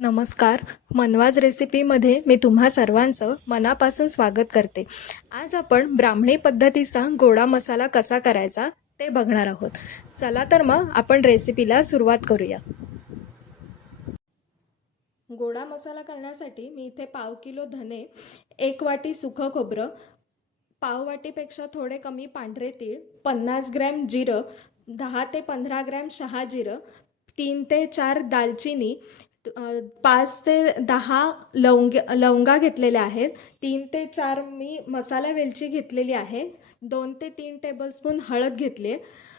नमस्कार. मनवाज रेसिपीमध्ये मी तुम्हा सर्वांचं मनापासून स्वागत करते. आज आपण ब्राह्मणी पद्धतीचा गोडा मसाला कसा करायचा ते बघणार आहोत. चला तर मग आपण रेसिपीला सुरुवात करूया. गोडा मसाला करण्यासाठी मी इथे 1/2 किलो धने, 1 वाटी सुकं खोबरं, पाव वाटीपेक्षा थोडे कमी पांढरे तीळ, 50 ग्रॅम जिरं, 10 ते 15 ग्रॅम शहाजिरं, 3 ते 4 दालचिनी, 5 ते 10 लवंगा घेतलेल्या आहेत. 3 ते 4 मी मसाला वेलची घेतलेली आहे. 2 ते 3 टेबलस्पून हळद घेतली आहे.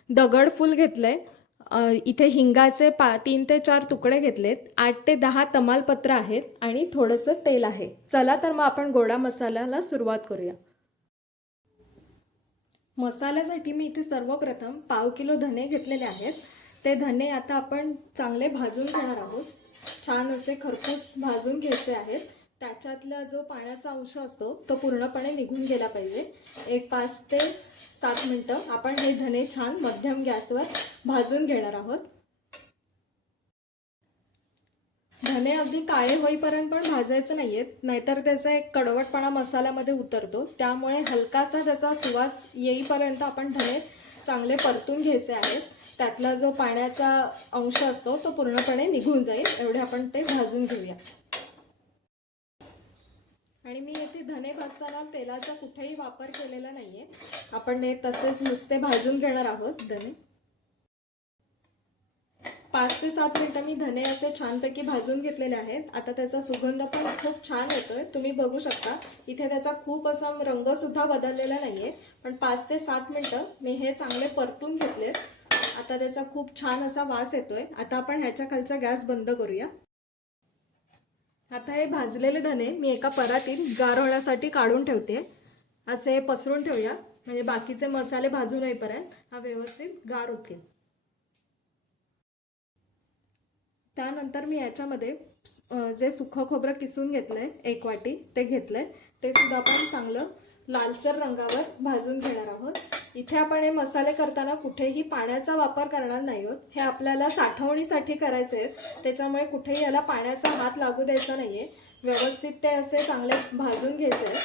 दगडफूल घेतलं आहे. इथे हिंगाचे 3 ते 4 तुकडे घेतलेत. 8 ते 10 तमालपत्र आहेत आणि थोडंसं तेल आहे. चला तर मग आपण गोडा मसाल्याला सुरुवात करूया. मसाल्यासाठी मी इथे सर्वप्रथम 1/2 किलो धने घेतलेले आहेत. ते धने आता आपण चांगले भाजून घेणार आहोत. छान असे खरपूस भाजून घ्यायचे आहेत. त्याच्यातला जो पाण्याचा अंश असतो तो पूर्णपणे निघून गेला पाहिजे. 5 ते 7 मिनिटं आपण हे धने छान मध्यम गॅसवर भाजून घेणार आहोत. धने अगदी काळे होईपर्यंत पण भाजायचे नाहीयेत, नाहीतर त्याचा एक कडवटपणा मसाल्यामध्ये उतरतो. त्यामुळे हलकासा त्याचा सुवास येईपर्यंत आपण धने चांगले परतून घ्यायचे आहेत. त्यातला जो पाण्याचा अंश असतो तो पूर्णपणे निघून जाईल एवढे आपण ते भाजून घेऊया. आणि मी येथे धने भाजताना तेलाचा कुठेही वापर केलेला नाहीये. आपण हे तसेच नुसते भाजून घेणार आहोत धने. 5 ते 7 मिनिटं मी धने असे छानपैकी भाजून घेतलेले आहेत. आता त्याचा सुगंध पण खूप छान येतोय. तुम्ही बघू शकता इथे त्याचा खूप असा रंग सुद्धा बदललेला नाहीये. पण 5 ते 7 मिनिटं मी हे चांगले परतून घेतलेत. आता त्याचा खूप छान असा वास येतोय. आता आपण ह्याच्या खालचा गॅस बंद करूया. आता हे भाजलेले धने मी एका परातीत गार होण्यासाठी काढून ठेवते. असे पसरून ठेवूया म्हणजे बाकीचे मसाले भाजून होईपर्यंत हा व्यवस्थित गार होतील. त्यानंतर मी याच्यामध्ये जे सुकं खोबरं किसून घेतलंय 1 वाटी ते घेतलंय. ते सुद्धा आपण चांगलं लालसर रंगावर भाजून घेणार आहोत. इथे आपण हे मसाले करताना कुठेही पाण्याचा वापर करणार नाही आहोत. हे आपल्याला साठवणीसाठी करायचे आहेत. त्याच्यामुळे कुठेही याला पाण्याचा हात लागू द्यायचा नाहीये. व्यवस्थित ते असे चांगले भाजून घ्यायचे.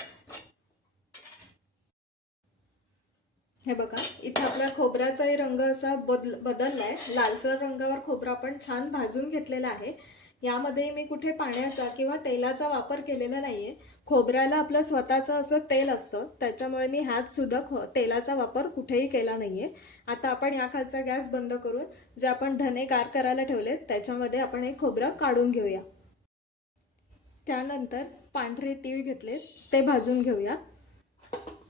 हे बघा इथे आपल्या खोबऱ्याचाही रंग असा बदललाय. लालसर रंगावर खोबरं आपण छान भाजून घेतलेलं आहे. यामध्ये मी कुठे पाण्याचा किंवा तेलाचा वापर केलेला नाहीये. खोबऱ्याला आपलं स्वतःचं असं तेल असतं, त्याच्यामुळे मी ह्यात सुद्धा तेलाचा वापर कुठेही केला नाहीये. आता आपण या खालचा गॅस बंद करून जे आपण धने गार करायला ठेवले त्याच्यामध्ये आपण हे खोबरं काढून घेऊया. त्यानंतर पांढरे तीळ घेतले ते भाजून घेऊया.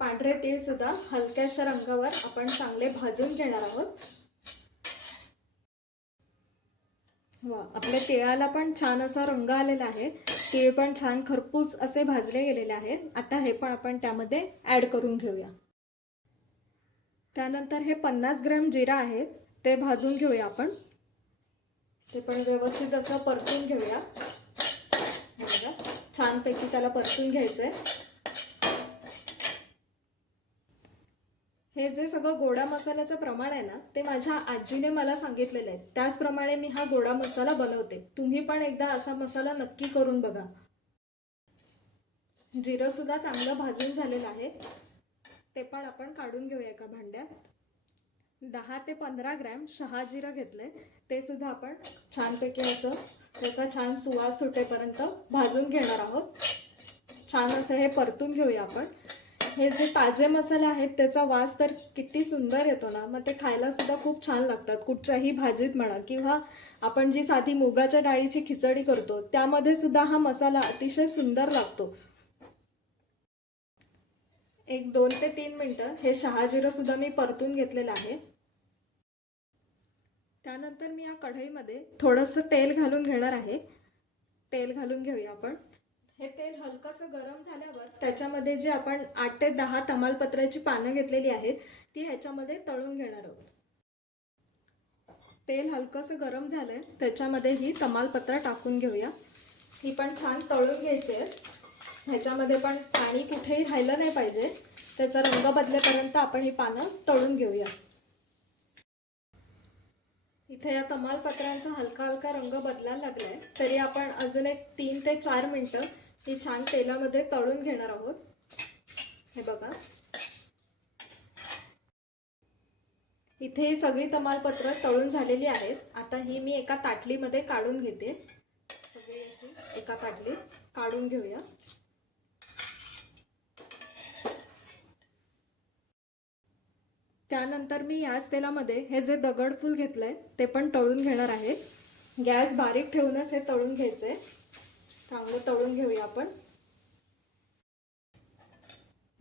पांढरे तीळ सुद्धा हलक्याशा रंगावर आपण चांगले भाजून घेणार आहोत. आपल्या तिळाला पण छान असा रंग आलेला आहे. तीळ पण छान खरपूस असे भाजले गेलेले आहेत. आता हे पण आपण त्यामध्ये ॲड करून घेऊया. त्यानंतर हे 50 ग्रॅम जिरा आहे ते भाजून घेऊया आपण. ते पण व्यवस्थित असं परतून घेऊया. छानपैकी त्याला परतून घ्यायचंय. हे जे सगळं गोडा मसाल्याचं प्रमाण आहे ना ते माझ्या आजीने मला सांगितलेलं आहे. त्याचप्रमाणे मी हा गोडा मसाला बनवते. तुम्ही पण एकदा असा मसाला नक्की करून बघा. जिरं सुद्धा चांगलं भाजून झालेलं आहे. ते पण आपण काढून घेऊया एका भांड्यात. 10 ते 15 ग्रॅम शहाजिरं घेतले. ते सुद्धा आपण छानपैकी असं त्याचा छान सुवास सुटेपर्यंत भाजून घेणार आहोत. छान असं हे परतून घेऊया आपण. हे जे ताजे मसाले आहेत त्याचा वास तर किती सुंदर येतो ना. मग ते खायला सुद्धा खूप छान लागतात. कुठच्याही भाजीत म्हणा किंवा आपण जी साधी मुगाच्या डाळीची खिचडी करतो त्यामध्ये सुद्धा हा मसाला अतिशय सुंदर लागतो. 2 ते 3 मिनिटं हे शहाजिरं सुद्धा मी परतून घेतलेलं आहे. त्यानंतर मी या कढईमध्ये थोडंसं तेल घालून घेणार आहे. तेल घालून घेऊया आपण. हे तेल हलकंसं गरम झाल्यावर त्याच्यामध्ये जे आपण 8 ते 10 तमालपत्राची पानं घेतलेली आहेत ती ह्याच्यामध्ये तळून घेणार आहोत. तेल हलकंसं गरम झालंय त्याच्यामध्ये ही तमालपत्र टाकून घेऊया. ही पण छान तळून घ्यायची आहेत. ह्याच्यामध्ये पण पाणी कुठेही राहिलं नाही पाहिजे. त्याचा रंग बदलेपर्यंत आपण ही पानं तळून घेऊया. इथे या तमालपत्रांचा हलका हलका रंग बदलायला लागलाय, तरी आपण अजून एक 3 ते 4 मिनिटं ही छान तेलामध्ये तळून घेणार आहोत. हे बघा, इथे ही सगळी तमालपत्र तळून झालेली आहेत. आता ही मी एका ताटलीमध्ये काढून घेते. सगळी अशी एका ताटलीत काढून घेऊया. त्यानंतर मी याच तेलामध्ये हे जे दगडफूल घेतलंय ते पण तळून घेणार आहे. गॅस बारीक ठेवूनच हे तळून घ्यायचंय. चांगलं तळून घेऊया आपण.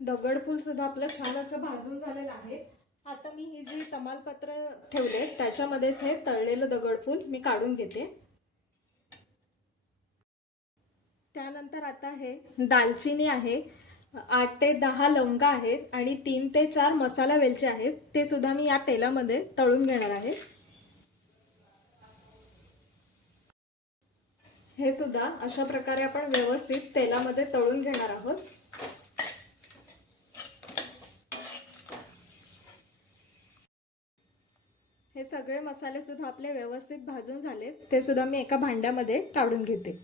दगडफूल सुद्धा आपलं छान असं भाजून झालेलं आहे. आता मी ही जी तमालपत्र ठेवले त्याच्यामध्येच हे तळलेलं दगडफूल मी काढून घेते. त्यानंतर आता हे दालचिनी आहे, 8 ते 10 लवंगा आहेत आणि 3 ते 4 मसाला वेलची आहेत. ते सुद्धा मी या तेलामध्ये तळून घेणार आहे. हे सुद्धा अशा प्रकारे आपण व्यवस्थित तेलामध्ये तळून घेणार आहोत. हे सगळे मसाले सुद्धा आपले व्यवस्थित भाजून झाले. ते सुद्धा मी एका भांड्यामध्ये काढून घेते.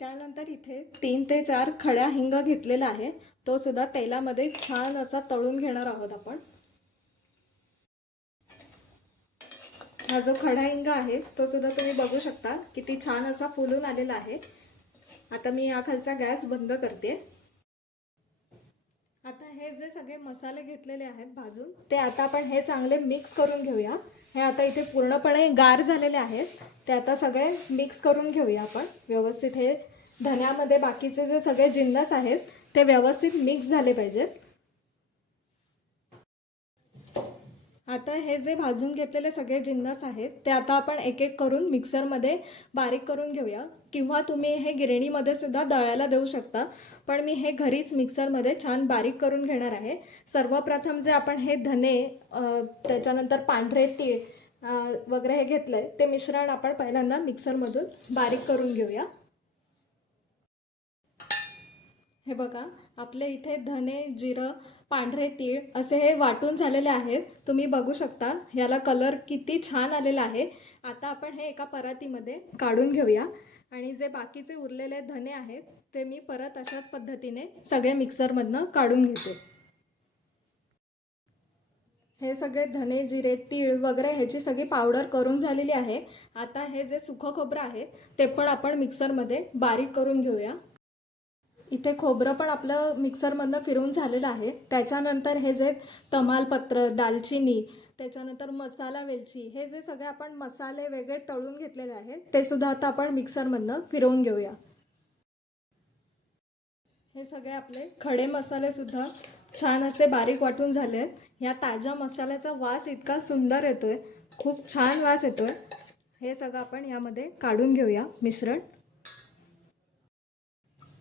त्यानंतर इथे 3 ते 4 खड्या हिंग घेतलेला आहे. तो सुद्धा तेलामध्ये छान असा तळून घेणार आहोत आपण. हा जो खडा हिंग आहे तो सुद्धा तुम्ही बघू शकता किती छान असा फुलून आलेला आहे. आता मी या खालचा गॅस बंद करते. आता हे जे सगळे मसाले घेतलेले आहेत भाजून, ते आता आपण हे चांगले मिक्स करून घेऊया. हे आता इथे पूर्णपणे गार झालेले आहेत. ते आता सगळे मिक्स करून घेऊया आपण व्यवस्थित. हे धन्यामध्ये बाकीचे जे सगळे जिन्नस आहेत ते व्यवस्थित मिक्स झाले पाहिजेत. आता हे जे भाजून घेतलेले सगळे जिन्नस आहेत ते आता आपण एक एक करून मिक्सरमध्ये बारीक करून घेऊया, किंवा तुम्ही हे गिरणीमध्ये सुद्धा दळायला देऊ शकता. पण मी हे घरीच मिक्सरमध्ये छान बारीक करून घेणार आहे. सर्वप्रथम जे आपण हे धने, त्याच्यानंतर पांढरे तीळ वगैरे हे घेतलंय ते मिश्रण आपण पहिल्यांदा मिक्सरमधून बारीक करून घेऊया. हे बघा, आपले इथे धने, जिरं, पांढरे तीळ असे हे वाटून झालेले आहेत. तुम्ही बघू शकता याला कलर किती छान आलेला आहे. आता आपण हे एका परातीमध्ये काढून घेऊया आणि जे बाकीचे उरलेले धने आहेत ते मी परत अशाच पद्धतीने सगळे मिक्सरमधनं काढून घेते. हे सगळे धने, जिरे, तीळ वगैरे ह्याची सगळी पावडर करून झालेली आहे. आता हे जे सुकं खोबरं आहे ते पण आपण मिक्सरमध्ये बारीक करून घेऊया. इथे खोबरं पण आपलं मिक्सरमधनं फिरवून झालेलं आहे. त्याच्यानंतर हे जे तमालपत्र, दालचिनी, त्याच्यानंतर मसाला वेलची, हे जे सगळे आपण मसाले वेगळे तळून घेतलेले आहेत ते सुद्धा आता आपण मिक्सरमधनं फिरवून घेऊया. हे सगळे आपले खडे मसाले सुद्धा छान असे बारीक वाटून झाले आहेत. या ताज्या मसाल्याचा वास इतका सुंदर येतोय, खूप छान वास येतोय. हे सगळं आपण यामध्ये काढून घेऊया मिश्रण.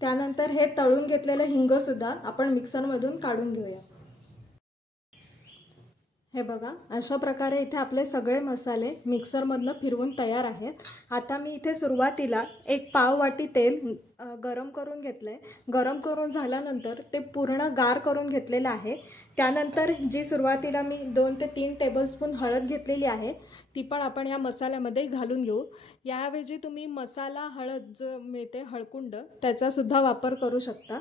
त्यानंतर हे तळून घेतलेलं हिंग सुद्धा आपण मिक्सरमधून काढून घेऊया. हे बघा, अशा प्रकारे इथे आपले सगळे मसाले मिक्सरमधनं फिरवून तयार आहेत. आता मी इथे सुरुवातीला एक पाव वाटी तेल गरम करून घेतलंय. गरम करून झाल्यानंतर ते पूर्ण गार करून घेतलेलं आहे. त्यानंतर जी सुरुवातीला मी 2 ते 3 टेबलस्पून हळद घेतलेली आहे ती पण आपण या मसाल्यामध्ये घालून घेऊ. याऐवजी तुम्ही मसाला हळद जो मिळते हळकुंड त्याचा सुद्धा वापर करू शकता.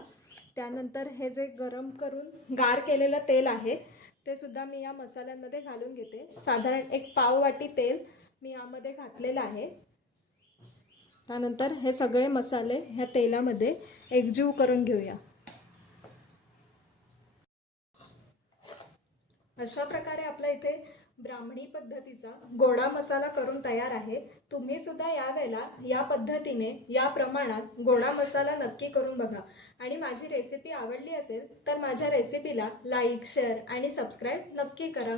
त्यानंतर हे जे गरम करून गार केलेलं तेल आहे ते सुद्धा मी या मसाल्यांमध्ये घालून घेते. साधारण एक पाव वाटी तेल मी यामध्ये घातलेलं आहे. त्यानंतर हे सगळे मसाले ह्या तेलामध्ये एकजीव करून घेऊया. अशा प्रकारे आपल्या इथे ब्राह्मणी पद्धतीचा गोडा मसाला करून तयार आहे. तुम्ही सुद्धा यावेळेला या पद्धतीने या प्रमाणात गोडा मसाला नक्की करून बघा. आणि माझी रेसिपी आवडली असेल तर माझ्या रेसिपीला लाईक, शेअर आणि सबस्क्राईब नक्की करा.